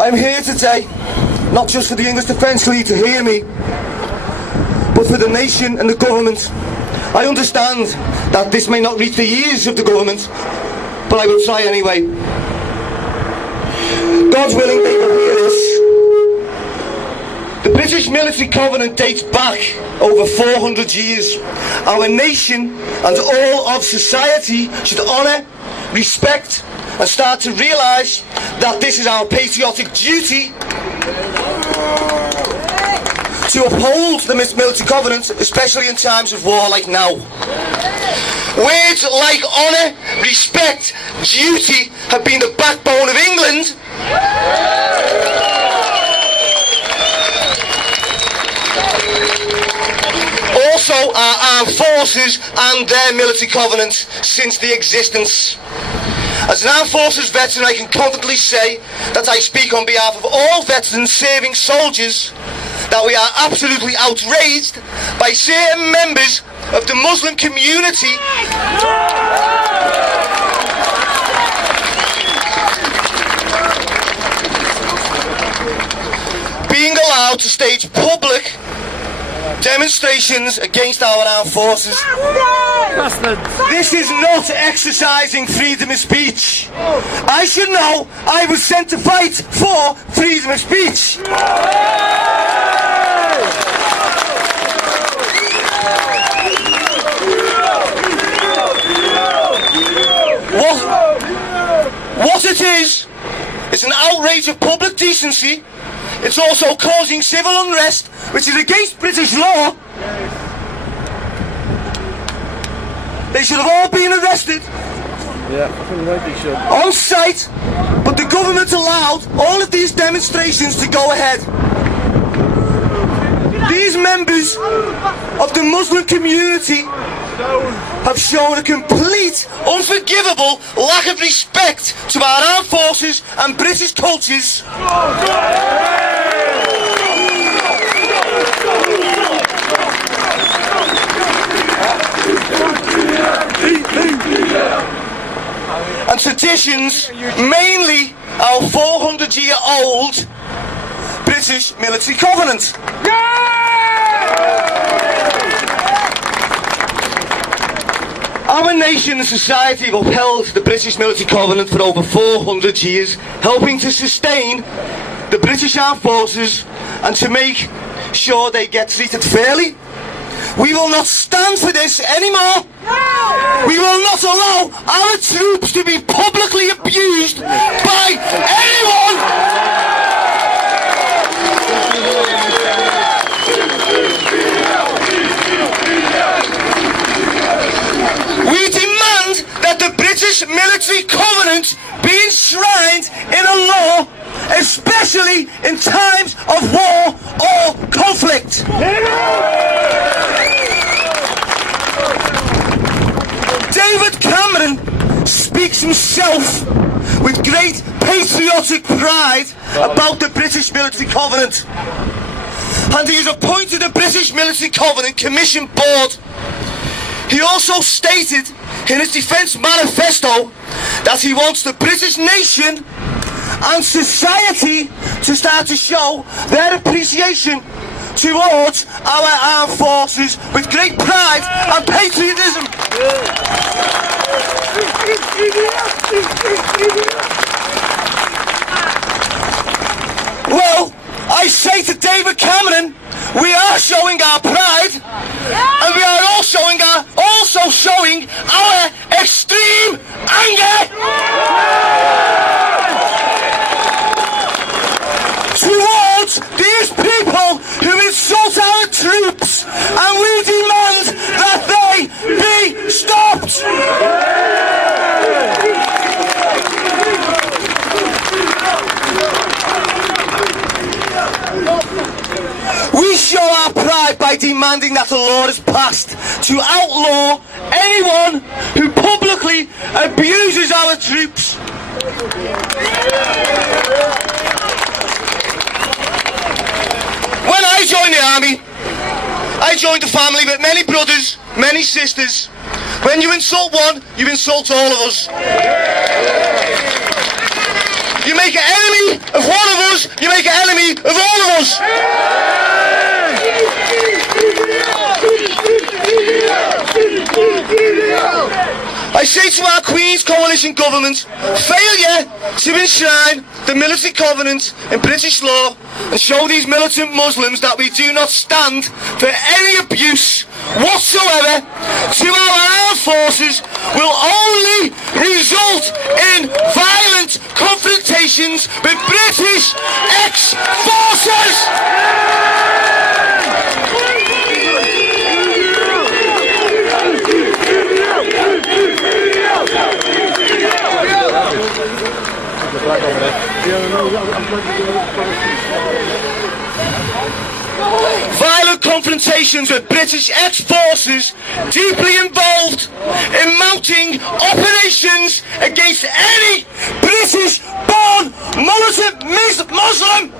I'm here today, not just for the English Defence League to hear me, but for the nation and the government. I understand that this may not reach the ears of the government, but I will try anyway. God willing, they will hear this. The British military covenant dates back over 400 years. Our nation and all of society should honour, respect and start to realise that this is our patriotic duty to uphold the military covenant, especially in times of war like now. Words like honour, respect, duty have been the backbone of England. Also our armed forces and their military covenants since the existence. As an armed forces veteran, I can confidently say that I speak on behalf of all veterans serving soldiers that we are absolutely outraged by certain members of the Muslim community being allowed to stage public demonstrations against our armed forces. This is not exercising freedom of speech. I should know I was sent to fight for freedom of speech. What it is an outrage of public decency. It's also causing civil unrest, which is against British law. They should have all been arrested on sight, but the government allowed all of these demonstrations to go ahead. These members of the Muslim community have shown a complete, unforgivable lack of respect to our armed forces and British cultures. And traditions, mainly our 400-year-old British military covenant. Our nation and society have upheld the British military covenant for over 400 years, helping to sustain the British armed forces and to make sure they get treated fairly. We will not stand for this anymore. We will not allow our troops to be publicly abused by anyone. We demand that the British military covenant be enshrined in a law, especially in times of war or conflict. David Cameron speaks himself with great patriotic pride about the British military covenant, and he has appointed a British military covenant commission board. He also stated in his defence manifesto that he wants the British nation and society to start to show their appreciation towards our armed forces with great pride and patriotism. Well, I say to David Cameron, we are showing our pride, and we are also showing our extreme anger towards these people who insult our troops, and we demand that they be stopped. We show our pride by demanding that a law is passed to outlaw anyone who publicly abuses our troops. When I joined the army, I joined a family with many brothers, many sisters. When you insult one, you insult all of us. You make an enemy of one of us, us, you make an enemy of all of us. I say to our Queen's Coalition government, failure to enshrine the military covenant in British law and show these militant Muslims that we do not stand for any abuse whatsoever to our armed forces will only result in violent confrontations with British ex-forces. Violent confrontations with British ex-forces deeply involved in mounting operations against any British-born militant Muslim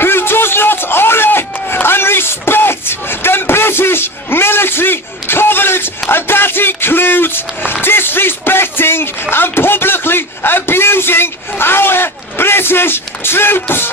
who does not honour and respect the British military covenant, and that includes disrespecting and publicly abusing our British troops.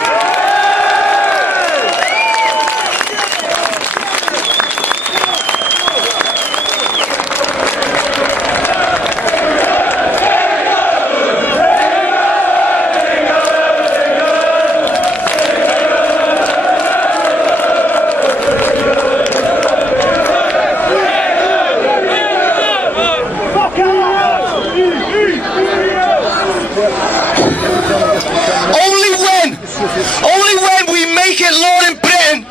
Only when we make it law in Britain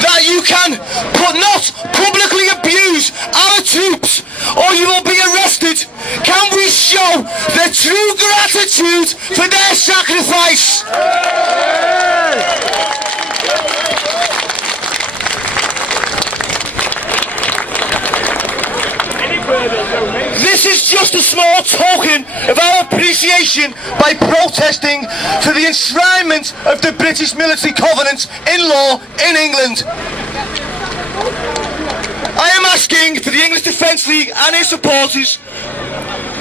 that you can not publicly abuse our troops or you will be arrested can we show the true gratitude for their sacrifice. This is just a small token of our appreciation by protesting for the enshrinement of the British military covenant in law in England. I am asking for the English Defence League and its supporters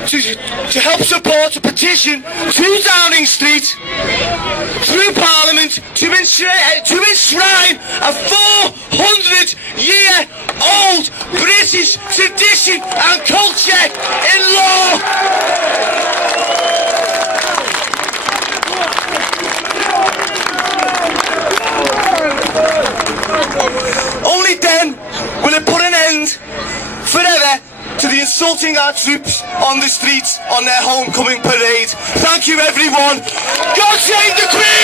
to help support a petition to Downing Street through Parliament to enshrine a 400-year-old British tradition and culture in law. Only then will it put an end forever to the insulting our troops on the streets on their homecoming parade. Thank you everyone. God save the Queen!